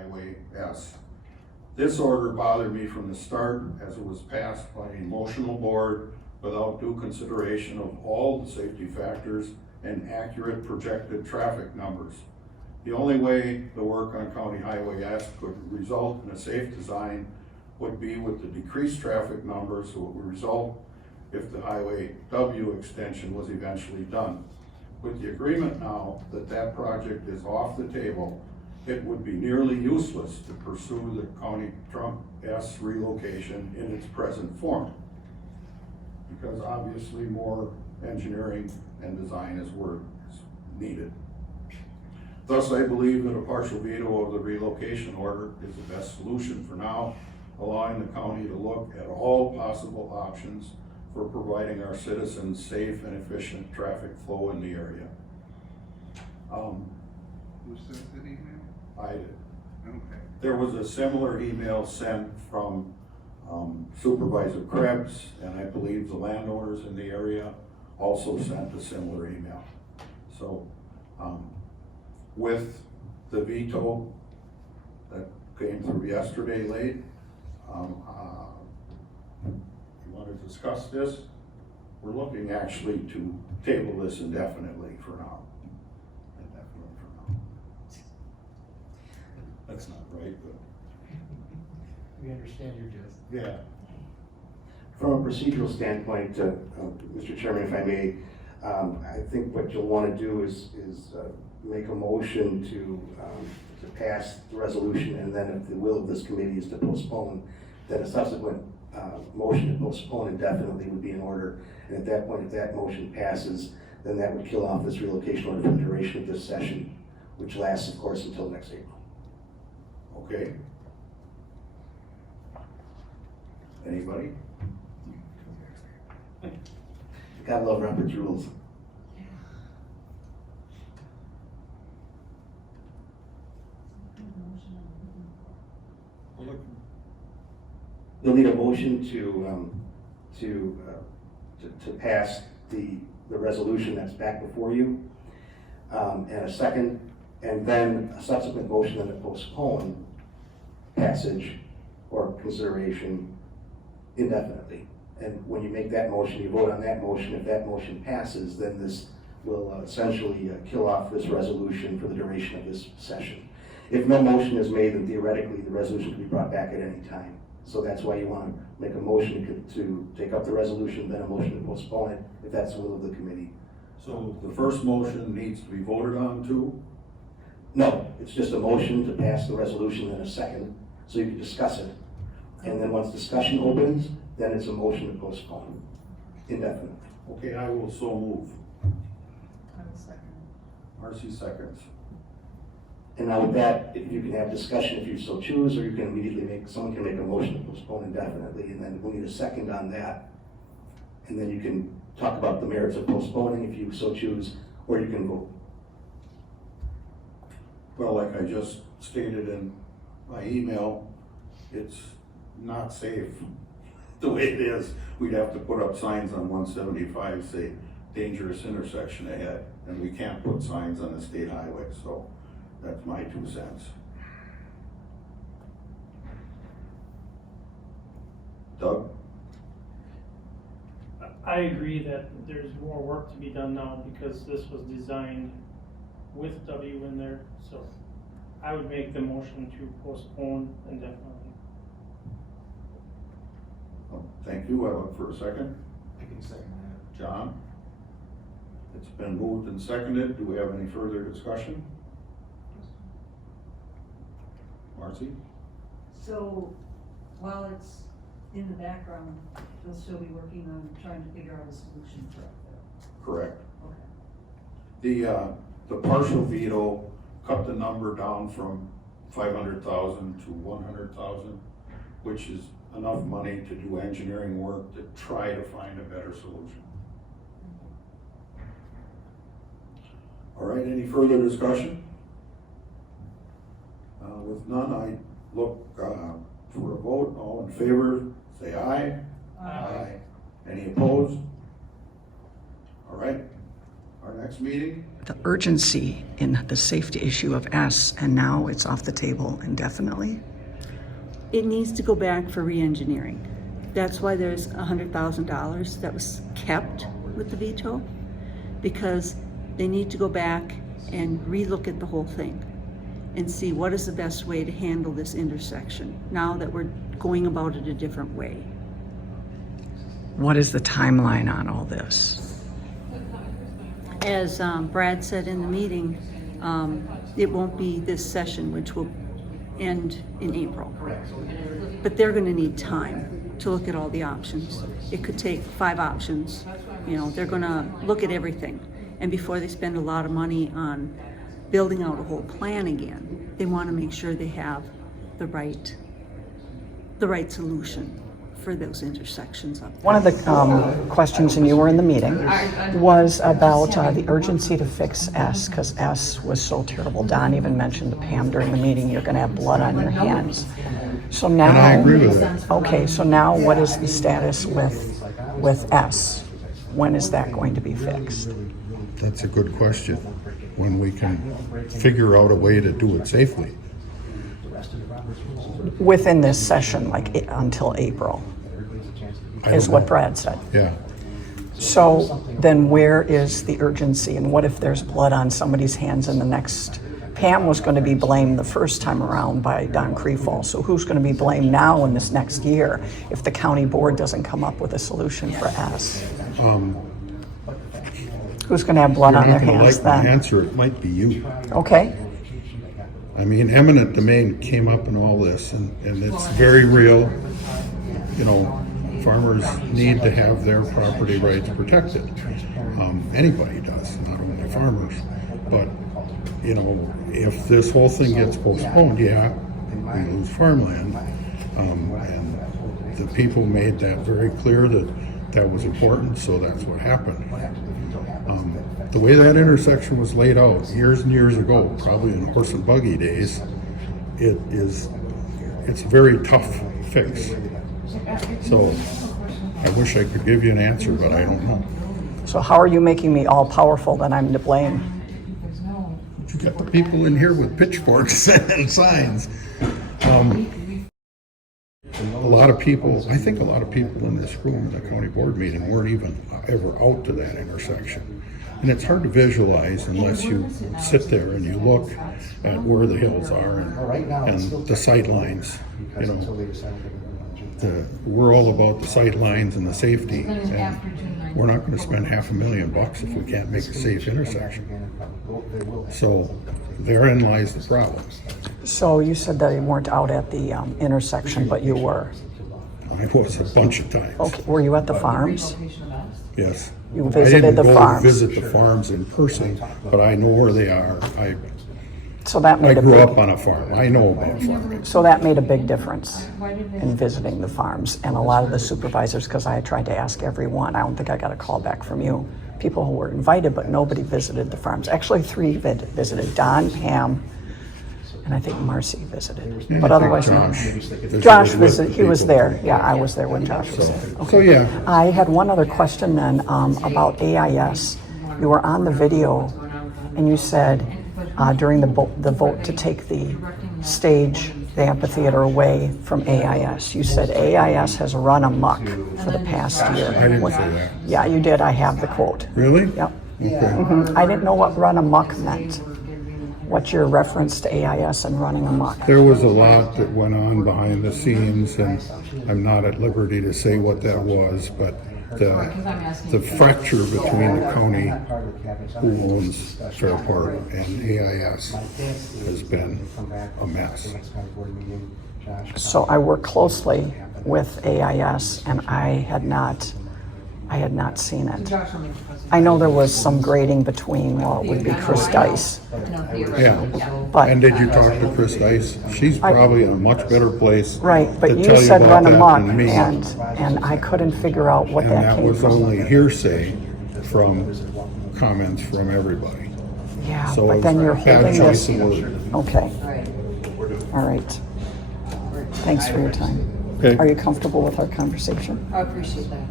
Highway S. This order bothered me from the start as it was passed by an emotional board without due consideration of all the safety factors and accurate projected traffic numbers. The only way the work on County Highway S could result in a safe design would be with the decreased traffic numbers that would result if the Highway W extension was eventually done. With the agreement now that that project is off the table, it would be nearly useless to pursue the County Trump S relocation in its present form, because obviously more engineering and design is needed. Thus, I believe that a partial veto of the relocation order is the best solution for now, allowing the county to look at all possible options for providing our citizens safe and efficient traffic flow in the area. Who sent that email? I did. Okay. There was a similar email sent from Supervisor Krebs, and I believe the landowners in the area also sent a similar email. So with the veto that came through yesterday late, you want to discuss this? We're looking actually to table this indefinitely for now. Indefinitely for now. That's not right, but. We understand your gist. Yeah. From a procedural standpoint, Mr. Chairman, if I may, I think what you'll want to do is make a motion to pass the resolution, and then if the will of this committee is to postpone, then a subsequent motion to postpone indefinitely would be in order. And at that point, if that motion passes, then that would kill off this relocation order for the duration of this session, which lasts, of course, until next April. Okay. Anybody? Gotta love Robert's rules. You'll need a motion to pass the resolution that's back before you, and a second, and then a subsequent motion to postpone passage or consideration indefinitely. And when you make that motion, you vote on that motion. If that motion passes, then this will essentially kill off this resolution for the duration of this session. If no motion is made, then theoretically the resolution can be brought back at any time. So that's why you want to make a motion to take up the resolution, then a motion to postpone it, if that's the will of the committee. So the first motion needs to be voted on too? No, it's just a motion to pass the resolution in a second, so you can discuss it. And then once discussion opens, then it's a motion to postpone indefinitely. Okay, I will so move. I will second. Marcy seconds. And now with that, if you can have discussion if you so choose, or you can immediately someone can make a motion to postpone indefinitely, and then we'll need a second on that. And then you can talk about the merits of postponing if you so choose, or you can vote. Well, like I just stated in my email, it's not safe the way it is. We'd have to put up signs on 175 say dangerous intersection ahead, and we can't put signs on the state highway, so that's my 2 cents. Doug? I agree that there's more work to be done now because this was designed with W in there, so I would make the motion to postpone indefinitely. Oh, thank you. I look for a second. I can second that. John? It's been moved and seconded. Do we have any further discussion? Marcy? So while it's in the background, they'll still be working on trying to figure out a solution for it there. Correct. Okay. The partial veto cut the number down from 500,000 to 100,000, which is enough money to do engineering work to try to find a better solution. All right, any further discussion? With none, I look for a vote. All in favor, say aye. Aye. Any opposed? All right, our next meeting. The urgency in the safety issue of S, and now it's off the table indefinitely. It needs to go back for re-engineering. That's why there's $100,000 that was kept with the veto, because they need to go back and relook at the whole thing and see what is the best way to handle this intersection now that we're going about it a different way. What is the timeline on all this? As Brad said in the meeting, it won't be this session, which will end in April. But they're gonna need time to look at all the options. It could take 5 options. You know, they're gonna look at everything. And before they spend a lot of money on building out a whole plan again, they wanna make sure they have the right solution for those intersections up there. One of the questions, and you were in the meeting, was about the urgency to fix S, because S was so terrible. Don even mentioned to Pam during the meeting, you're gonna have blood on your hands. So now. And I agree with that. Okay, so now what is the status with S? When is that going to be fixed? That's a good question. When we can figure out a way to do it safely. Within this session, like until April, I is don't what know. Brad said. Yeah. So then where is the urgency, and what if there's blood on somebody's hands in the next? Pam was going to be blamed the first time around by Don Creefall, so who's going to be blamed now in this next year if the county board doesn't come up with a solution for S? Who's going to have blood You're on not their gonna hands like my then? answer, it might be you. Okay, I mean, eminent domain came up in all this, and it's very real. You know, farmers need to have their property rights protected. Anybody does, not only farmers. But, you know, if this whole thing gets postponed, yeah, we lose farmland. And the people made that very clear that was important, so that's what happened. The way that intersection was laid out years and years ago, probably in horse and buggy days, it's a very tough fix. So I wish I could give you an answer, but I don't know. so how are you making me all powerful that I'm to blame? You got the people in here with pitchforks and signs. A lot of people, I think a lot of people in this room in the county board meeting weren't even ever out to that intersection. And it's hard to visualize unless you sit there and you look at where the hills are and the sight lines. You know, we're all about the sight lines and the safety, and we're not going to spend $500,000 if we can't make a safe intersection. So therein lies the problem. So you said that you weren't out at the intersection, but you were. I was a bunch of times. Okay, were you at the farms? Yes. You visited the I didn't farms. go visit the farms in person, but I know where they are. So that I made a grew big, up on a farm. I know about farming. so that made a big difference in visiting the farms. And a lot of the supervisors, because I tried to ask everyone, I don't think I got a call back from you, people who were invited, but nobody visited the farms. Actually, 3 visited, Don, Pam, and I think Marcy visited, but otherwise no. Josh visited, he was there, yeah, I was there when Josh was there. So, yeah. I had one other question then about AIS. You were on the video and you said during the vote to take the stage, the amphitheater away from AIS, you said AIS has run amok for the past year. I didn't say that. Yeah, you did. I have the quote. Really? Yep. Okay. I didn't know what run amok meant. What's your reference to AIS and running amok? There was a lot that went on behind the scenes, and I'm not at liberty to say what that was, but the fracture between the county, who owns Fairport, and AIS has been a mess. So I work closely with AIS, and I had not seen it. I know there was some grading between, well, it would be Chris Dice. Yeah. But- And did you talk to Chris Dice? She's probably in a much better place Right, but to you tell you said about run that amok, than me. and I couldn't figure out what And that that came was from. only hearsay from comments from everybody. Yeah, So but then you're bad holding choice this. of word. Okay. All right. Thanks for your time. Okay. Are you comfortable with our conversation? I appreciate that.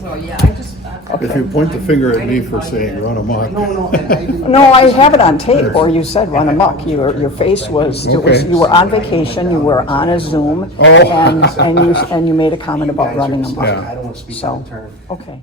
So So, yeah, I just. If you point the finger at me for saying run amok. No, and I didn't. No, I have it on tape, or you said run amok. Your face was, Okay. you were on vacation, you were on a Zoom, Oh. and you made a comment about running amok. Yeah. I don't want to speak So, in turn. okay.